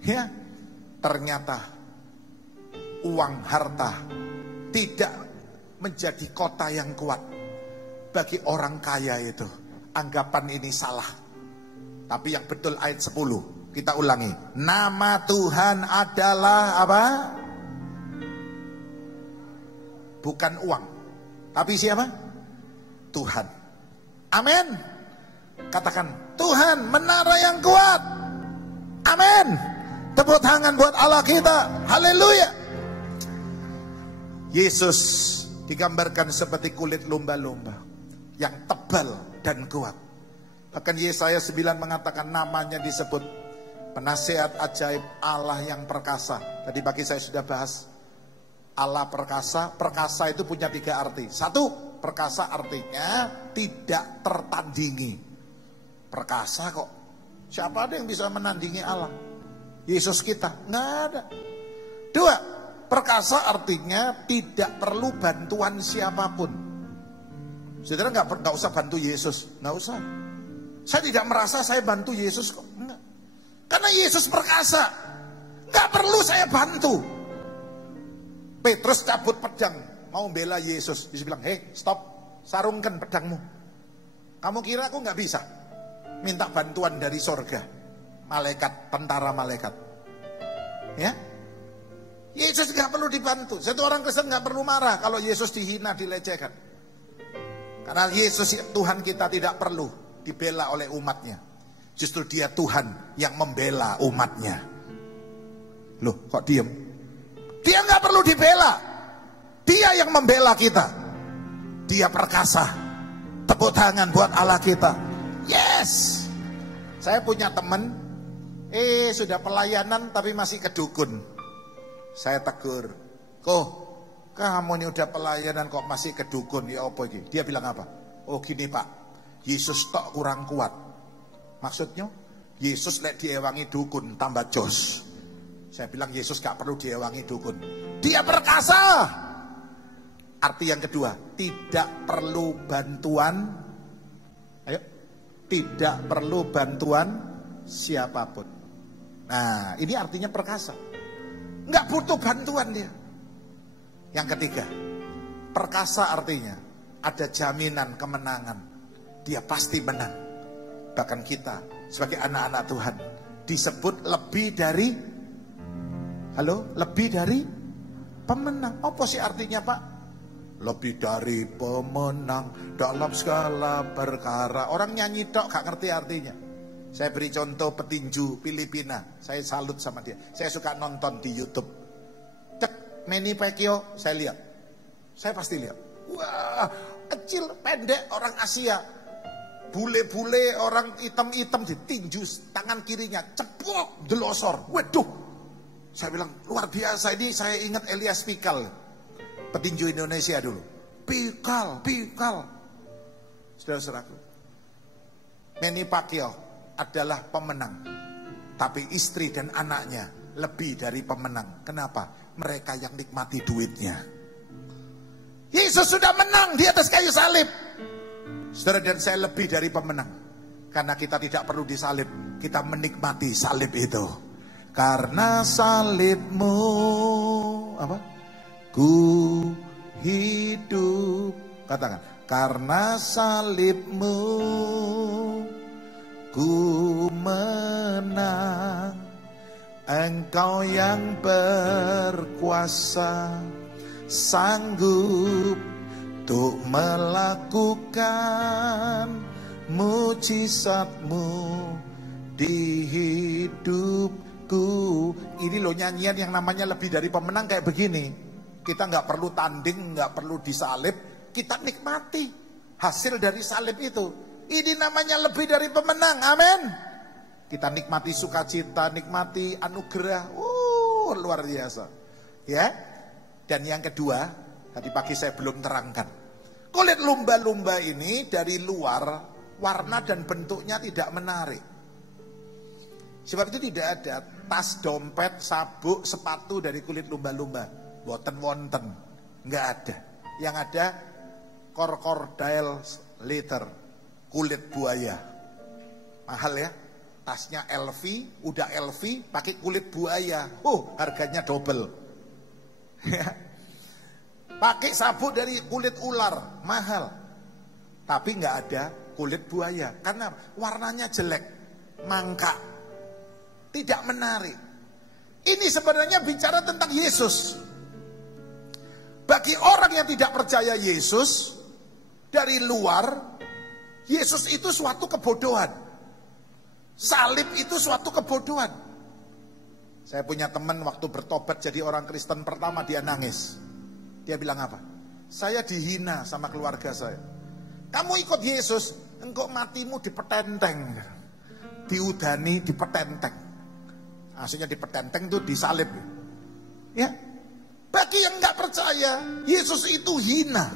Ya, ternyata uang harta tidak menjadi kota yang kuat bagi orang kaya itu. Anggapan ini salah. Tapi yang betul ayat 10. Kita ulangi. Nama Tuhan adalah apa? Bukan uang. Tapi siapa? Tuhan. Amin. Katakan, Tuhan menara yang kuat. Amin. Tepuk tangan buat Allah kita. Haleluya. Yesus digambarkan seperti kulit lumba-lumba yang tebal dan kuat. Bahkan Yesaya 9 mengatakan namanya disebut penasihat ajaib, Allah yang perkasa. Tadi pagi saya sudah bahas Allah perkasa. Perkasa itu punya 3 arti. 1, perkasa artinya tidak tertandingi. Perkasa kok. Siapa ada yang bisa menandingi Allah? Yesus kita? Nggak ada. 2, perkasa artinya tidak perlu bantuan siapapun. Saudara nggak usah bantu Yesus, nggak usah. Saya tidak merasa saya bantu Yesus kok. Enggak. Karena Yesus perkasa. Enggak perlu saya bantu. Petrus cabut pedang, mau bela Yesus. Yesus bilang, "Hei, stop, sarungkan pedangmu. Kamu kira aku enggak bisa minta bantuan dari sorga, malaikat, tentara malaikat?" Ya, Yesus enggak perlu dibantu. Satu orang Kristen enggak perlu marah kalau Yesus dihina, dilecehkan. Karena Yesus Tuhan kita tidak perlu dibela oleh umatnya. Justru dia Tuhan yang membela umatnya. Loh, kok diem? Dia nggak perlu dibela. Dia yang membela kita. Dia perkasa. Tepuk tangan buat Allah kita. Yes. Saya punya teman, sudah pelayanan tapi masih kedukun. Saya tegur, "Kok kamu ini udah pelayanan kok masih kedukun, ya apa ini?" Dia bilang apa? "Oh gini Pak, Yesus tok kurang kuat." Maksudnya, Yesus lek diewangi dukun tambah jos. Saya bilang Yesus gak perlu diewangi dukun. Dia perkasa. Arti yang kedua, tidak perlu bantuan. Ayo, tidak perlu bantuan siapapun. Nah, ini artinya perkasa. Gak butuh bantuan dia. Yang ketiga, perkasa artinya ada jaminan kemenangan. Dia pasti menang. Bahkan kita sebagai anak-anak Tuhan disebut lebih dari pemenang. Apa sih artinya Pak? Lebih dari pemenang dalam segala perkara. Orang nyanyi tok gak ngerti artinya. Saya beri contoh petinju Filipina. Saya salut sama dia. Saya suka nonton di YouTube. Cek Manny Pacquiao, saya lihat. Saya pasti lihat. Wah, kecil, pendek, orang Asia. Bule-bule, orang hitam-hitam ditinju tangan kirinya, ceplok, delosor. Waduh. Saya bilang, luar biasa. Ini saya ingat Elias Pikal, petinju Indonesia dulu. Pikal. Saudara-saudaraku, Manny Pacquiao adalah pemenang. Tapi istri dan anaknya lebih dari pemenang. Kenapa? Mereka yang nikmati duitnya. Yesus sudah menang di atas kayu salib. Saudara dan saya lebih dari pemenang. Karena kita tidak perlu disalib. Kita menikmati salib itu. Karena salibmu apa? Ku hidup. Katakan, karena salibmu ku menang. Engkau yang berkuasa, sanggup untuk melakukan mujizatmu di hidupku. Ini loh nyanyian yang namanya lebih dari pemenang kayak begini. Kita nggak perlu tanding, nggak perlu disalib, kita nikmati hasil dari salib itu. Ini namanya lebih dari pemenang, amin. Kita nikmati sukacita, nikmati anugerah, luar biasa. Ya. Dan yang kedua, tadi pagi saya belum terangkan. Kulit lumba-lumba ini dari luar warna dan bentuknya tidak menarik. Sebab itu tidak ada tas, dompet, sabuk, sepatu dari kulit lumba-lumba. Boten wonten, nggak ada. Yang ada crocodile leather, kulit buaya. Mahal ya. Tasnya LV, udah LV, pakai kulit buaya. Harganya double. Pakai sabuk dari kulit ular, mahal. Tapi nggak ada kulit buaya. Karena warnanya jelek, mangkak. Tidak menarik. Ini sebenarnya bicara tentang Yesus. Bagi orang yang tidak percaya Yesus, dari luar, Yesus itu suatu kebodohan. Salib itu suatu kebodohan. Saya punya teman waktu bertobat jadi orang Kristen pertama, dia nangis. Dia bilang apa? Saya dihina sama keluarga saya. Kamu ikut Yesus, engkau matimu dipetenteng. Diudani, dipetenteng. Maksudnya dipetenteng itu disalib. Ya. Bagi yang nggak percaya, Yesus itu hina,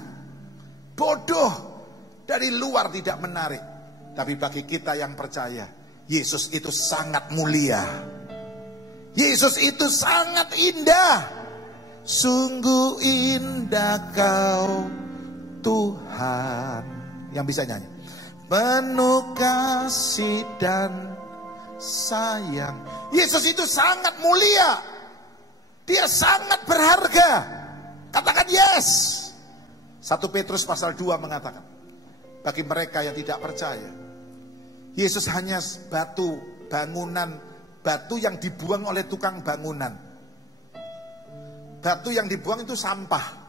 bodoh, dari luar tidak menarik. Tapi bagi kita yang percaya, Yesus itu sangat mulia. Yesus itu sangat indah. Sungguh indah kau Tuhan. Yang bisa nyanyi. penuh kasih dan sayang. Yesus itu sangat mulia. Dia sangat berharga. Katakan yes. 1 Petrus pasal 2 mengatakan, bagi mereka yang tidak percaya, Yesus hanya batu bangunan, batu yang dibuang oleh tukang bangunan. Batu yang dibuang itu sampah.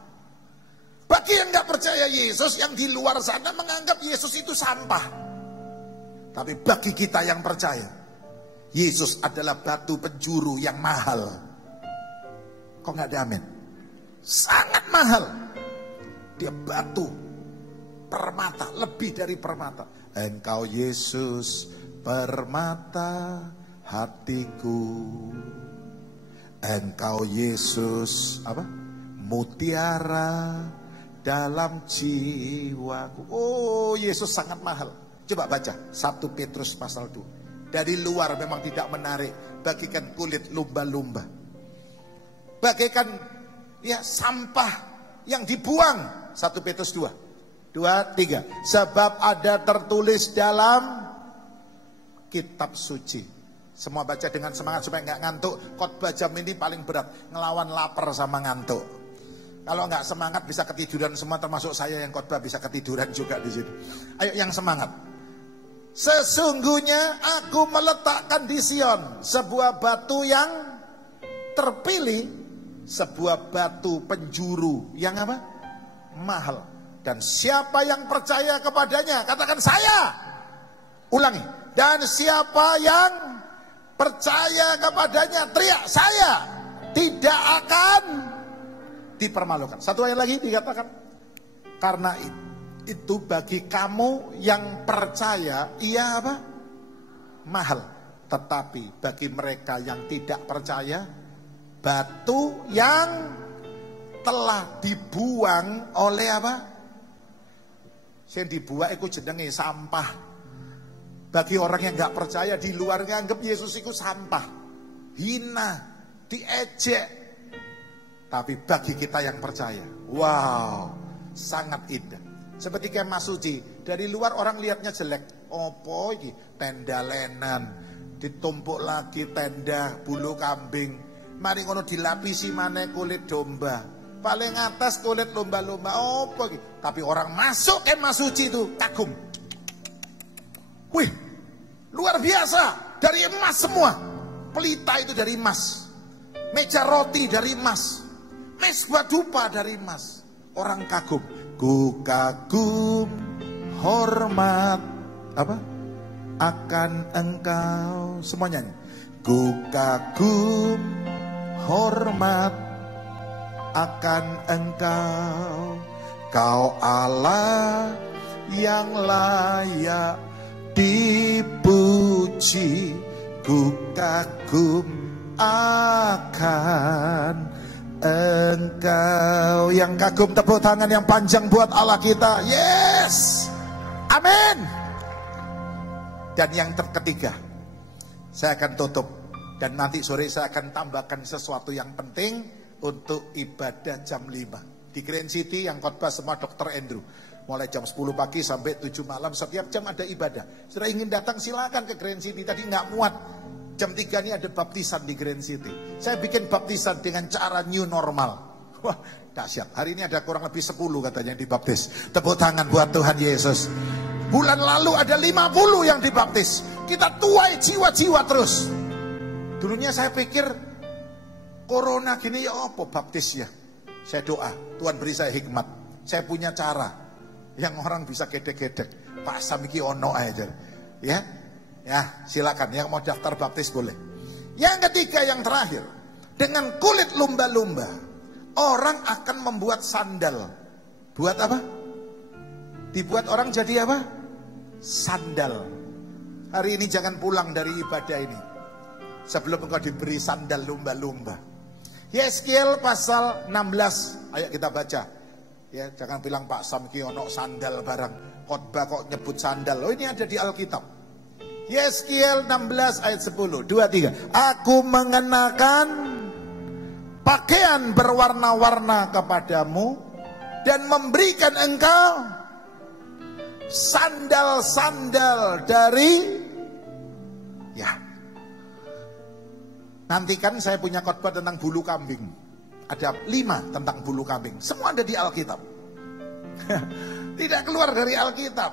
Bagi yang gak percaya Yesus, yang di luar sana menganggap Yesus itu sampah. Tapi bagi kita yang percaya, Yesus adalah batu penjuru yang mahal. Kok gak ada amin? Sangat mahal. Dia batu permata, lebih dari permata. Engkau Yesus permata hatiku. Engkau Yesus apa? Mutiara dalam jiwaku. Oh, Yesus sangat mahal. Coba baca 1 Petrus pasal 2. Dari luar memang tidak menarik, bagikan kulit lumba-lumba. Bagaikan ya sampah yang dibuang. 1 Petrus 2, 3. Sebab ada tertulis dalam kitab suci. Semua baca dengan semangat supaya nggak ngantuk. Khotbah jam ini paling berat, ngelawan lapar sama ngantuk. Kalau nggak semangat bisa ketiduran semua, termasuk saya yang khotbah bisa ketiduran juga di situ. Ayo yang semangat. Sesungguhnya aku meletakkan di Sion sebuah batu yang terpilih, sebuah batu penjuru yang apa? Mahal. Dan siapa yang percaya kepadanya, katakan saya. Ulangi. Dan siapa yang percaya kepadanya, teriak saya, tidak akan dipermalukan. Satu ayat lagi dikatakan, karena itu bagi kamu yang percaya, ia apa? Mahal. Tetapi bagi mereka yang tidak percaya, batu yang telah dibuang oleh apa? Yang dibuang itu jenenge sampah. Bagi orang yang gak percaya, di luar nganggep Yesus itu sampah, hina, diejek. Tapi bagi kita yang percaya, wow, sangat indah. Seperti kemah suci, dari luar orang lihatnya jelek. Opo iki? Tenda lenan, ditumpuk lagi tenda bulu kambing. Mari ngono dilapisi maneh kulit domba. Paling atas kulit lumba-lumba. Opo iki? Tapi orang masuk kemah suci itu kagum. Wih, luar biasa, dari emas semua. Pelita itu dari emas. Meja roti dari emas. Mesbah dupa dari emas. Orang kagum. Ku kagum hormat apa? Akan engkau. Semuanya. Ku kagum hormat akan engkau. Kau Allah yang layak dipuji. Ku kagum akan engkau. Yang kagum tepuk tangan yang panjang buat Allah kita. Yes, amin. Dan yang ketiga, saya akan tutup, dan nanti sore saya akan tambahkan sesuatu yang penting untuk ibadah jam 5 di Grand City. Yang khotbah semua Dr. Andrew, mulai jam 10 pagi sampai 7 malam, setiap jam ada ibadah. Sudah ingin datang silakan ke Grand City. Tadi nggak muat, jam 3 ini ada baptisan di Grand City. Saya bikin baptisan dengan cara new normal. Wah, dahsyat. Hari ini ada kurang lebih 10 katanya yang dibaptis. Tepuk tangan buat Tuhan Yesus. Bulan lalu ada 50 yang dibaptis. Kita tuai jiwa-jiwa terus. Dulunya saya pikir corona gini ya apa baptis ya. Saya doa, Tuhan beri saya hikmat. Saya punya cara yang orang bisa gedek-gedek. Pak Sam iki ono aja. Ya. Ya, silakan yang mau daftar baptis boleh. Yang ketiga, yang terakhir, dengan kulit lumba-lumba orang akan membuat sandal. Buat apa? Dibuat orang jadi apa? Sandal. Hari ini jangan pulang dari ibadah ini sebelum engkau diberi sandal lumba-lumba. Yeskiel pasal 16. Ayo kita baca. Ya, jangan bilang Pak Sam ki ono sandal barang. Khotbah kok nyebut sandal. Oh, ini ada di Alkitab. Yeskiel 16 ayat 10. 2, 3. Aku mengenakan pakaian berwarna-warna kepadamu dan memberikan engkau sandal-sandal dari, ya. Nanti kan saya punya khotbah tentang bulu kambing. Ada 5 tentang bulu kambing. Semua ada di Alkitab. Tidak keluar dari Alkitab.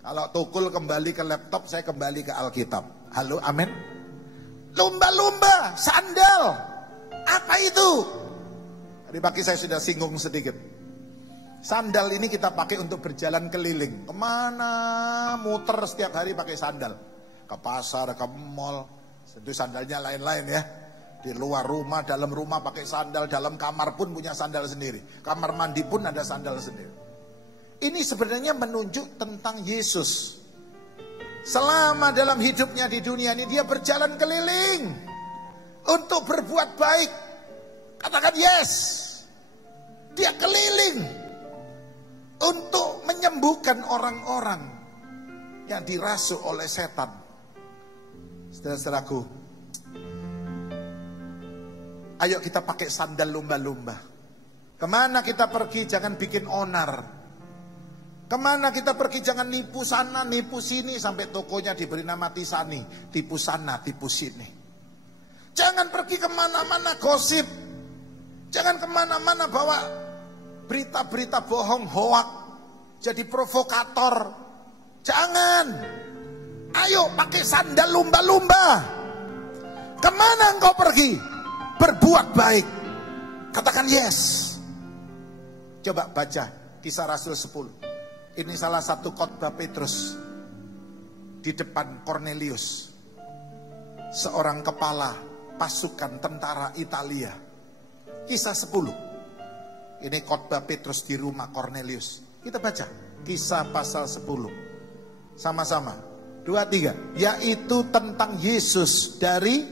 Kalau Tukul kembali ke laptop, saya kembali ke Alkitab. Halo, amin. Lumba-lumba, sandal. Apa itu? Tadi pagi saya sudah singgung sedikit. Sandal ini kita pakai untuk berjalan keliling. Kemana? Muter setiap hari pakai sandal. Ke pasar, ke mall. Tentu sandalnya lain-lain ya. Di luar rumah, dalam rumah pakai sandal. Dalam kamar pun punya sandal sendiri. Kamar mandi pun ada sandal sendiri. Ini sebenarnya menunjuk tentang Yesus. Selama dalam hidupnya di dunia ini dia berjalan keliling untuk berbuat baik. Katakan yes. Dia keliling untuk menyembuhkan orang-orang yang dirasuk oleh setan. Saudara-saudaraku, ayo kita pakai sandal lumba-lumba. Kemana kita pergi jangan bikin onar. Kemana kita pergi jangan nipu sana, nipu sini. Sampai tokonya diberi nama Tisani. Tipu sana, tipu sini. Jangan pergi kemana-mana gosip. Jangan kemana-mana bawa berita-berita bohong, hoak. Jadi provokator. Jangan. Ayo pakai sandal lumba-lumba. Kemana engkau pergi? Berbuat baik. Katakan yes. Coba baca Kisah Rasul 10. Ini salah satu khotbah Petrus di depan Cornelius, seorang kepala pasukan tentara Italia. Kisah 10. Ini khotbah Petrus di rumah Cornelius. Kita baca Kisah pasal 10. Sama-sama. 2, 3. Yaitu tentang Yesus dari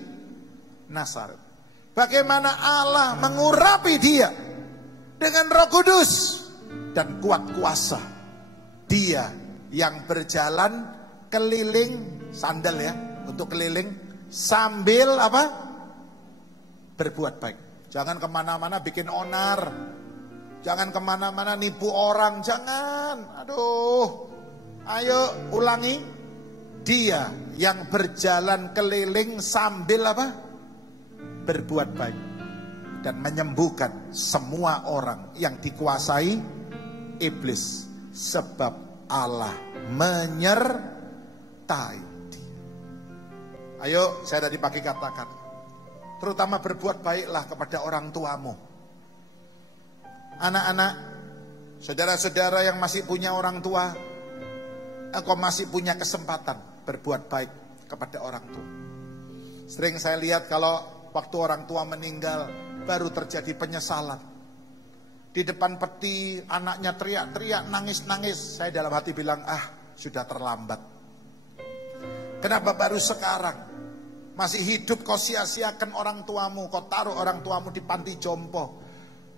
Nazaret. Bagaimana Allah mengurapi dia dengan Roh Kudus dan kuat kuasa. Dia yang berjalan keliling, sandal ya, untuk keliling sambil apa? Berbuat baik. Jangan kemana-mana bikin onar. Jangan kemana-mana nipu orang. Jangan. Aduh. Ayo ulangi. Dia yang berjalan keliling sambil apa? Berbuat baik. Dan menyembuhkan semua orang yang dikuasai iblis. Sebab Allah menyertai dia. Ayo, saya tadi pagi katakan, terutama berbuat baiklah kepada orang tuamu. Anak-anak, saudara-saudara yang masih punya orang tua, engkau masih punya kesempatan berbuat baik kepada orang tua. Sering saya lihat kalau waktu orang tua meninggal, baru terjadi penyesalan. Di depan peti anaknya teriak-teriak, nangis-nangis. Saya dalam hati bilang, sudah terlambat. Kenapa baru sekarang? Masih hidup kau sia-siakan orang tuamu. Kau taruh orang tuamu di panti jompo.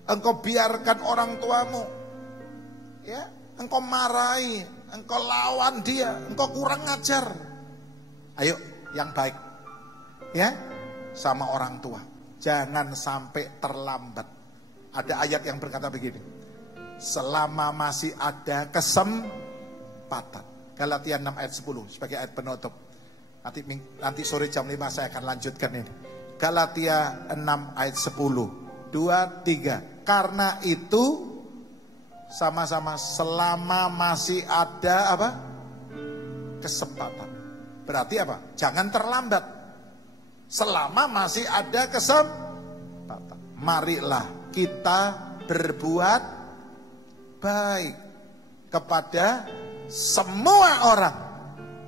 Engkau biarkan orang tuamu. Ya, engkau marahi. Engkau lawan dia. Engkau kurang ajar. Ayo, yang baik. Ya, sama orang tua. Jangan sampai terlambat. Ada ayat yang berkata begini. Selama masih ada kesempatan. Galatia 6 ayat 10 sebagai ayat penutup. Nanti sore jam 5 saya akan lanjutkan ini. Galatia 6 ayat 10. 2, 3. Karena itu sama-sama selama masih ada apa? Kesempatan. Berarti apa? Jangan terlambat. Selama masih ada kesempatan. Marilah kita berbuat baik kepada semua orang,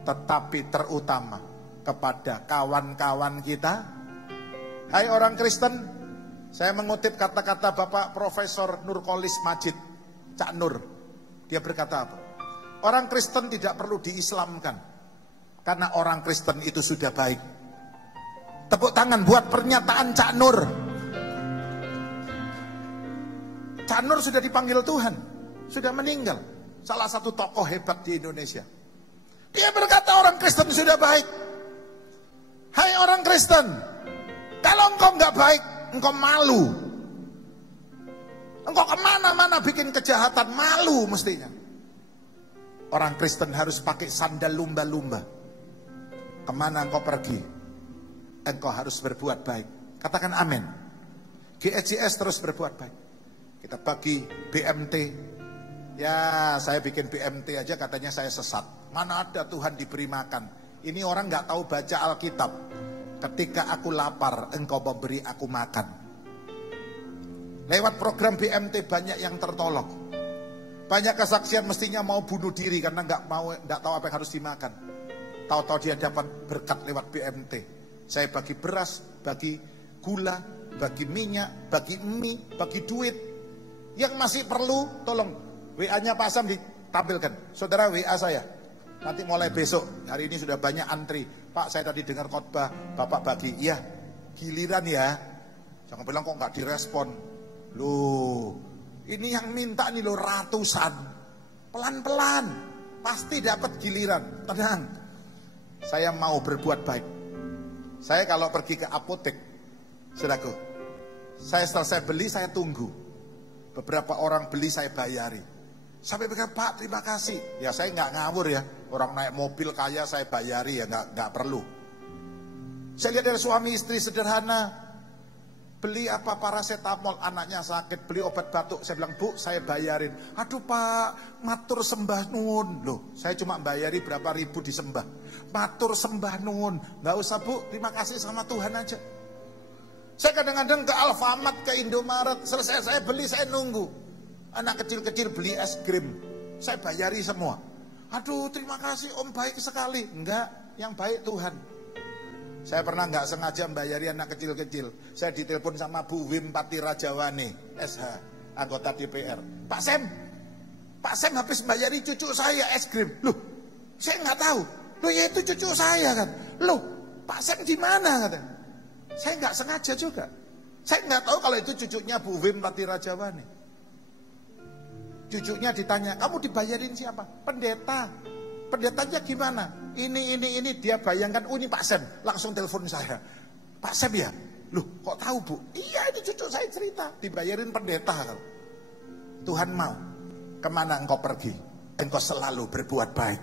tetapi terutama kepada kawan-kawan kita. Hai orang Kristen, saya mengutip kata-kata Bapak Profesor Nurkolis Majid, Cak Nur. Dia berkata apa? Orang Kristen tidak perlu diislamkan, karena orang Kristen itu sudah baik. Tepuk tangan buat pernyataan Cak Nur. Cak Nur sudah dipanggil Tuhan, sudah meninggal. Salah satu tokoh hebat di Indonesia. Dia berkata orang Kristen sudah baik. Hai orang Kristen, kalau engkau nggak baik, engkau malu. Engkau kemana-mana bikin kejahatan, malu mestinya. Orang Kristen harus pakai sandal lumba-lumba. Kemana engkau pergi, engkau harus berbuat baik. Katakan amin. GEJS terus berbuat baik. Kita bagi BMT. Ya, saya bikin BMT aja katanya saya sesat. Mana ada Tuhan diberi makan. Ini orang gak tahu baca Alkitab. Ketika aku lapar, engkau memberi aku makan. Lewat program BMT banyak yang tertolong. Banyak kesaksian mestinya mau bunuh diri karena nggak tahu apa yang harus dimakan. Tahu-tahu dia dapat berkat lewat BMT. Saya bagi beras, bagi gula, bagi minyak, bagi mie, bagi duit. Yang masih perlu, tolong WA-nya Pak Sam ditampilkan. Saudara WA saya. Nanti mulai besok, hari ini sudah banyak antri. Pak, saya tadi dengar khotbah, Bapak bagi. Iya, giliran ya. Jangan bilang kok nggak direspon. Loh, ini yang minta nih loh ratusan. Pelan-pelan, pasti dapat giliran. Tenang, saya mau berbuat baik. Saya kalau pergi ke apotek, saudaraku, saya selesai beli, saya tunggu. Beberapa orang beli, saya bayari. Sampai bilang, Pak terima kasih. Ya saya nggak ngawur ya. Orang naik mobil kaya saya bayari ya, nggak perlu. Saya lihat dari suami istri sederhana. Beli apa paracetamol, anaknya sakit, beli obat batuk. Saya bilang, Bu, saya bayarin. Aduh Pak, matur sembah nuwun. Loh, saya cuma bayari berapa ribu disembah. Matur sembah nuwun. Nggak usah Bu, terima kasih sama Tuhan aja. Saya kadang-kadang ke Alfamart, ke Indomaret. Selesai saya beli, saya nunggu. Anak kecil-kecil beli es krim. Saya bayari semua. Aduh, terima kasih Om, baik sekali. Enggak, yang baik Tuhan. Saya pernah nggak sengaja membayari anak kecil-kecil. Saya ditelepon sama Bu Wim Pati Rajawani, SH, anggota DPR. Pak Sam habis membayari cucu saya es krim. Loh, saya nggak tahu. Loh ya itu cucu saya kan. Loh, Pak Sam di mana katanya. Saya nggak sengaja juga. Saya nggak tahu kalau itu cucunya Bu Wim Pati Rajawani. Cucunya ditanya, kamu dibayarin siapa? Pendeta. Pendetanya gimana? Ini dia bayangkan, oh ini Pak Sam. Langsung telepon saya. Pak Sam ya? Loh kok tahu Bu? Iya ini cucu saya cerita. Dibayarin pendeta. Tuhan mau. Kemana engkau pergi? Engkau selalu berbuat baik.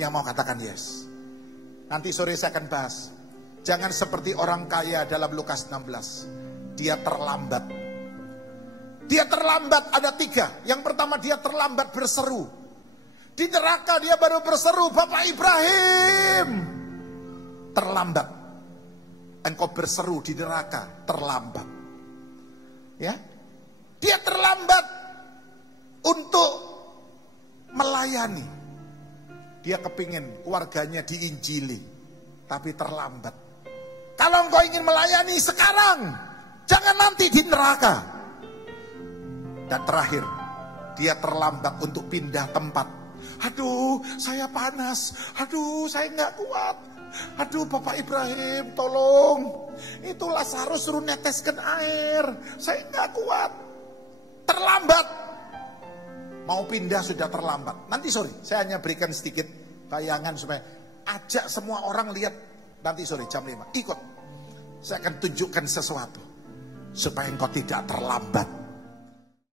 Yang mau katakan yes. Nanti sore saya akan bahas. Jangan seperti orang kaya dalam Lukas 16. Dia terlambat. Dia terlambat ada 3. Yang pertama dia terlambat berseru. Di neraka dia baru berseru, Bapak Ibrahim. Terlambat. Engkau berseru di neraka, terlambat. Ya, dia terlambat untuk melayani. Dia kepingin keluarganya diinjili, tapi terlambat. Kalau engkau ingin melayani sekarang, jangan nanti di neraka. Dan terakhir, dia terlambat untuk pindah tempat. Aduh, saya panas. Aduh, saya nggak kuat. Aduh, Bapak Ibrahim, tolong. Itu Lazarus suruh neteskan air. Saya nggak kuat. Terlambat. Mau pindah sudah terlambat. Nanti sore, saya hanya berikan sedikit bayangan supaya ajak semua orang lihat. Nanti sore jam 5. Ikut. Saya akan tunjukkan sesuatu. Supaya engkau tidak terlambat.